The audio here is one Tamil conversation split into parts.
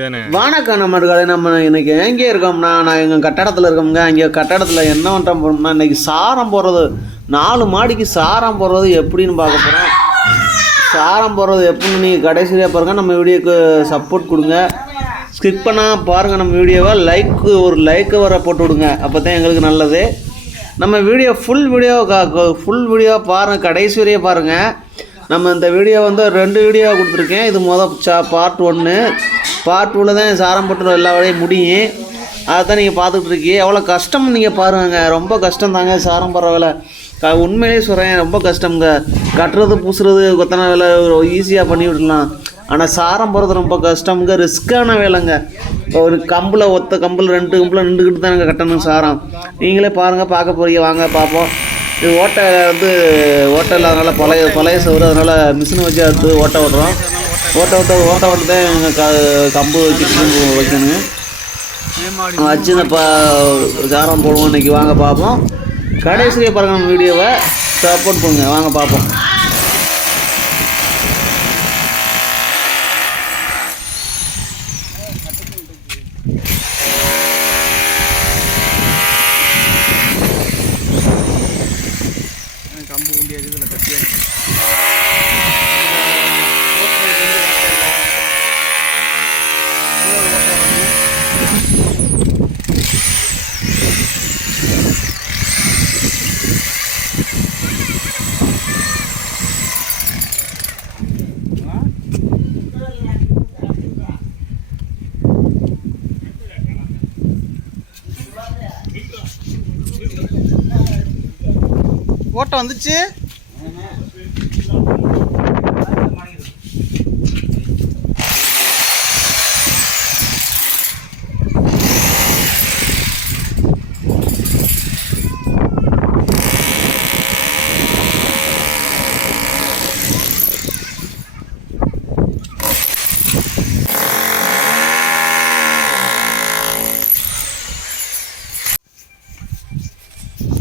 வணக்கம் நம்மளுக்கு நம்ம இன்னைக்கு எங்கே இருக்கோம்னா நான் எங்கள் கட்டடத்தில் இருக்கோம்ங்க. இங்கே கட்டடத்தில் என்ன பண்ணுறோம் போகிறோம்னா இன்றைக்கி சாரம் போடுறது 4 மாடிக்கு சாரம் போடுறது எப்படின்னு பார்க்க போகிறோம். சாரம் போடுறது எப்படின்னு நீங்கள் கடைசியாக பாருங்கள். நம்ம வீடியோக்கு சப்போர்ட் கொடுங்க, ஸ்கிப் பண்ணால் பாருங்கள். நம்ம வீடியோவை ஒரு லைக்கை வர போட்டு விடுங்க, அப்போ தான் எங்களுக்கு நல்லது. நம்ம வீடியோ ஃபுல் வீடியோ பாருங்கள், கடைசி வரையே பாருங்கள். நம்ம இந்த வீடியோ 2 வீடியோ கொடுத்துருக்கேன். இது பார்ட் 1. பார்ட் 2ல் தான் சாரம் போட்டு எல்லா வேலையும் முடியும். அதை தான் நீங்கள் பார்த்துட்டு இருக்கீங்க. எவ்வளோ கஷ்டம் நீங்கள் பாருங்க. ரொம்ப கஷ்டம் தாங்க சாரம் போடுற வேலை. உண்மையிலே சொல்கிறேன், ரொம்ப கஷ்டம்ங்க. கட்டுறது பூசுறது கொத்தன வேலை ஈஸியாக பண்ணி விடலாம், ஆனால் சாரம் போடுறது ரொம்ப கஷ்டம்ங்க, ரிஸ்க்கான வேலைங்க. ஒரு கம்பில் ஒத்த கம்பில் 2 கம்பில் நின்றுக்கிட்டு தான் நாங்கள் கட்டணும் சாரம். நீங்களே பாருங்கள், பார்க்க போகிறீங்க, வாங்க பார்ப்போம். இது ஓட்டை இல்லாதனால பழைய சவுறு, அதனால் மிஷினை வச்சு எடுத்து ஓட்டை விட்றோம். ஓட்டை விட்டு தான் எங்கள் கம்பு வைக்கணும். வச்சு இந்த சாரம் போடுவோம். இன்றைக்கி வாங்க பார்ப்போம். கடைசியாக பாருங்கள், நம்ம வீடியோவை சப்போர்ட் பண்ணுங்க, வாங்க பார்ப்போம். கம்பு உண்டியாச்சு இதில் கட்டியாச்சு. ஓட்டை வந்துச்சு.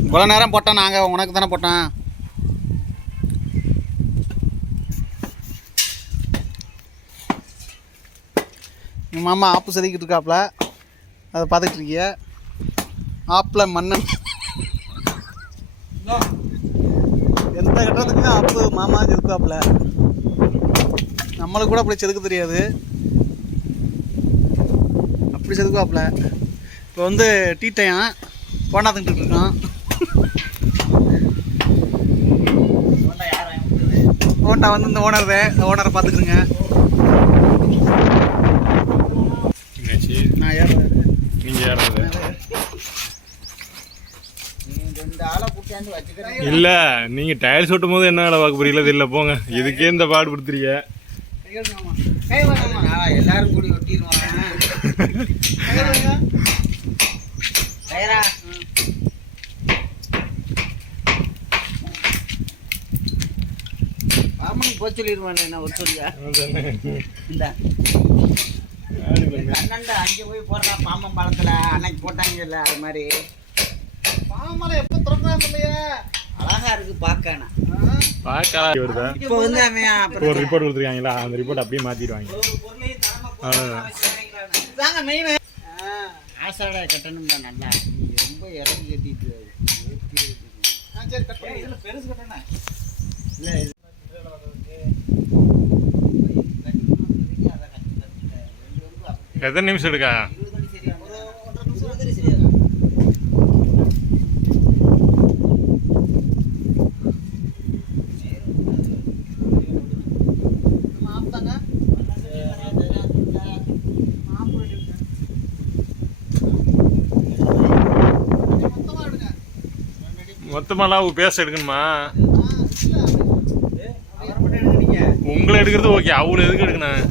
இவ்வளோ நேரம் போட்டோம், நாங்கள் உனக்கு தானே போட்டோம். எங்கள் மாமா ஆப்பு செதுக்கிட்டு இருக்காப்புல, அதை பார்த்துட்டு இருக்கிய. ஆப்பில் மண்ணன் எந்த கட்டத்துக்குமே ஆப்பு மாமா செதுக்காப்புல. நம்மளுக்கு கூட அப்படி செதுக்க தெரியாது, அப்படி செதுக்காப்புல. இப்போ டீ டைம் போண்டா தின்ட்டு இருக்கோம். ஹோண்டா இந்த ஓனரை பார்த்துக்குறேங்க. நான் இல்லை, நீங்கள் டயர் சொட்டும் போது என்ன வேலை பார்க்க புரியல தெரியல. போங்க, இதுக்கே இந்த பாடு கொடுத்துருங்க. எல்லாரும் கூடி ஒட்டிடுவாங்க. போய் சொல்லிடுவான் என்ன ஒரு சொல்லியா. இந்த அங்கே போய் போடுறா பாம்பம் பாலத்தில் அன்னைக்கு போட்டாங்க இல்லை, அது மாதிரி பாம்பம் எப்போ திறக்கிறாங்க இல்லையா, அழகா இருக்கு பார்க்கணும். இப்போ ஒரு ரிப்போர்ட் கொடுத்துருக்காங்களா, அந்த ரிப்போர்ட் அப்படியே மாற்றிடுவாங்க. மெயின் ஆசாடா கட்டணும் தான் நல்லா. ரொம்ப இறங்கி கட்டிட்டு சரி கட்டணும். பெருசு கட்டணா இல்லை, எத்தனை நிமிஷம் எடுக்கா? மொத்தமாலாம் பேச எடுக்கணுமா? உங்களை எடுக்கிறது ஓகே, அவ்வளோ எதுக்கு எடுக்கணும்?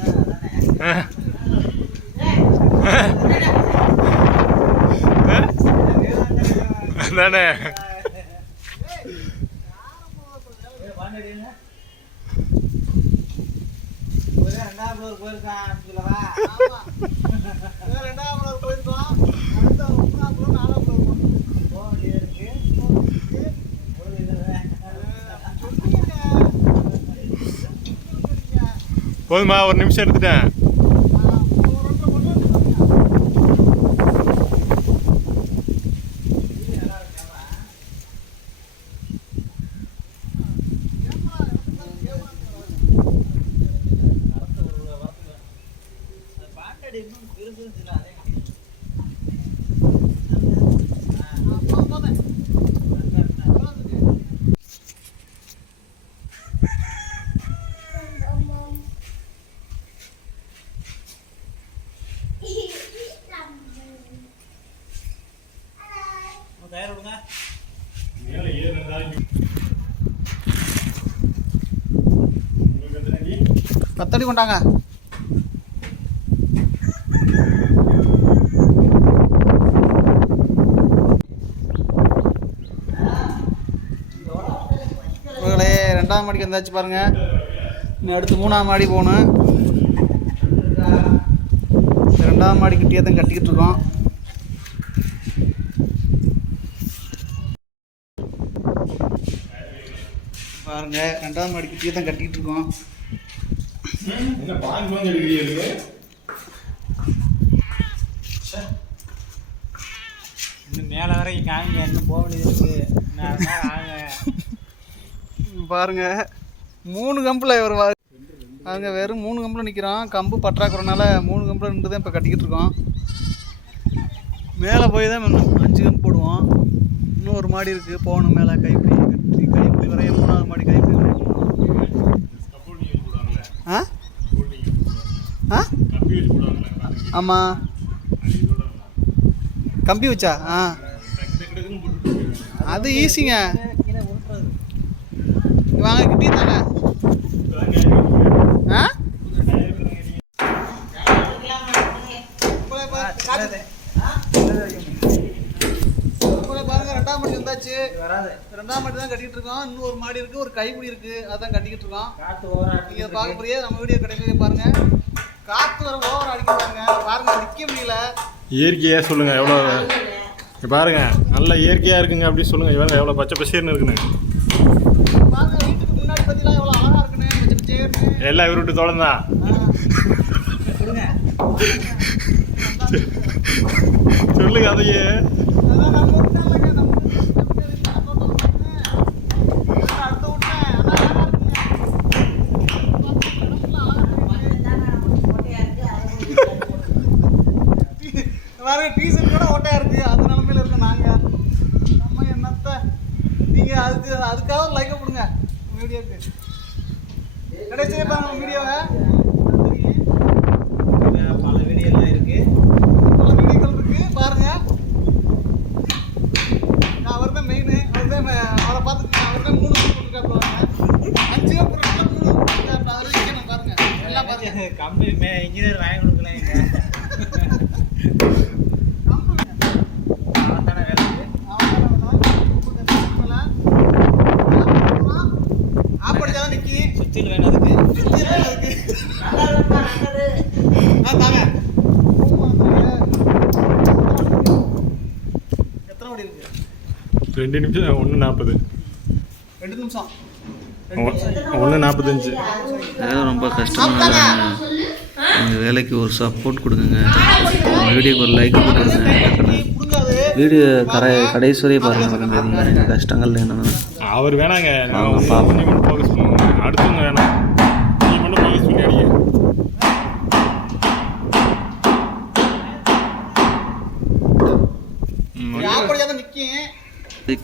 தானே போதுமா? ஒரு நிமிஷம் எடுத்துட்டேன். பத்தடி கொண்டாங்க. இவங்களே 2ஆம் மாடிக்கு வந்தாச்சு பாருங்க. இன்னும் அடுத்து 3ஆம் மாடி போகணும். 2ஆம் மாடி கிட்டே தான் கட்டிக்கிட்டு இருக்கோம். பாருங்க 2ஆம் மாடி கிட்டே தான் கட்டிக்கிட்டு இருக்கோம். இன்னும் மேலே வரைக்கும் காமிங்க, இன்னும் போக வேண்டியது இருக்கு. பாருங்க 3 கம்பில் வருவார். அங்கே வெறும் 3 கம்பில் நிற்கிறோம். கம்பு பற்றாக்குறனால 3 கம்பில் நின்று தான் இப்போ கட்டிக்கிட்டு இருக்கோம். மேலே போய் தான் 5 கம்பு போடுவோம். இன்னும் ஒரு மாடி இருக்குது போகணும். மேலே கைப்பிடி வரைய 3ஆவது மாடி கைப்பிடி வரைய ஆ ஆ ஆமாம் கம்பி வச்சா அது ஈஸிங்க. வாங்க கிட்டே தானே ஆ பாருங்க 2ஆம் மாடி வந்தாச்சு. 2ஆம் மாடி தான் கட்டிக்கிட்டு இருக்கோம். இன்னும் ஒரு மாடி இருக்குது, ஒரு கைப்பிடி இருக்குது, அதான் கட்டிக்கிட்டு இருக்கோம். நீங்கள் பார்க்க போறியே நம்ம வீடியோ கிடைக்கவே பாருங்க. காற்று வர ஓவர் அடிக்கிறாங்க பாருங்க, நிற்க முடியல. இயற்கையாக சொல்லுங்க எவ்வளோ பாருங்க, நல்லா இயற்கையாக இருக்குங்க அப்படின்னு சொல்லுங்க. இவங்க எவ்வளோ பச்சை பசேர்னு இருக்குன்னு பாருங்க. வீட்டுக்கு முன்னாடி பார்த்தீங்கன்னா எவ்வளோ அழகாக இருக்குன்னு எல்லாம் இவரு விட்டு தோழந்தான். சொல்லுங்க அதையே. டீசல் கூட ஓட்டையா இருக்கு, அந்த நிலமையில இருக்கோம் நாங்க. நம்ம என்னத்த நீங்க அதுக்காக ஒரு லைக்கை கொடுங்க வீடியோக்கு. கடைசியே பாருங்க வீடியோவை. பல வீடியோலாம் இருக்கு, பல வீடியோக்கள் இருக்கு பாருங்க. அவர் தான் மெயின். அவரை பார்த்துட்டு அவர் தான் 3 போட்டுருக்காங்க. 5 போட்டுருக்காங்க பாருங்க. எல்லாம் பாருங்க. கம்பி இன்ஜினியர் வாங்கி கொடுக்கலாம். சுத்தியில் வேணும் அதுக்கு. எத்தனை மணி இருக்கு? 2 நிமிஷம் 1:40. 2 நிமிஷம் 1:45. ரொம்ப கஷ்டமாக எங்கள் வேலைக்கு ஒரு சப்போர்ட் கொடுங்க. வீடியோக்கு ஒரு லைக் கொடுங்க. வீடியோ கடைசி வரையும் பாருங்க. எங்கள் கஷ்டங்கள் என்னென்னா அவர் வேணாங்க, கொஞ்சம் மட்டும் ஃபோக்கஸ் பண்ணுவாங்க. அடுத்தவங்க வேணாம், நீங்கள் மட்டும் ஃபோக்கஸ் பண்ணி அடிங்க.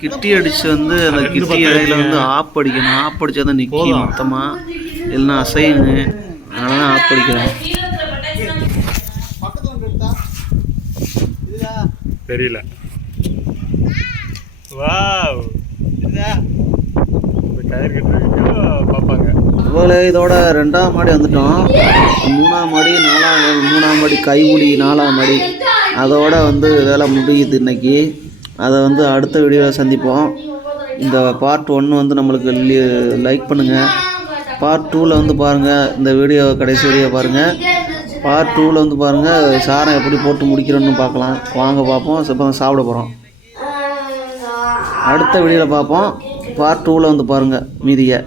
கிட்டி அடிச்சு வந்து அந்த கிட்டி இடையில வந்து ஆப் அடிக்கணும். ஆப் அடிச்சா தான் நிற்கி மொத்தமாக, இல்லைன்னா அசையுங்க. அதனால தான் ஆப் அடிக்கிறேன். தெரியல. வாவ், கயிறு கட்டுறீங்க பார்ப்பாங்க. இவ்வளோ இதோட 2ஆம் மாடி வந்துட்டோம். 3ஆம் மாடி 3ஆம் மாடி கைமுடி 4ஆம் மாடி அதோட வந்து வேலை முடியுது இன்னைக்கு. அதை வந்து அடுத்த வீடியோவில் சந்திப்போம். இந்த பார்ட் 1 வந்து நம்மளுக்கு லைக் பண்ணுங்கள். பார்ட் 2ல் வந்து பாருங்கள். இந்த வீடியோ கடைசி வீடியோ பாருங்கள். பார்ட் 2ல் வந்து பாருங்கள் சாரம் எப்படி போட்டு முடிக்கிறோன்னு பார்க்கலாம். வாங்க பார்ப்போம். இப்போ சாப்பிட போகிறோம். அடுத்த வீடியோவில் பார்ப்போம். பார்ட் 2ல் வந்து பாருங்கள் மீதியை.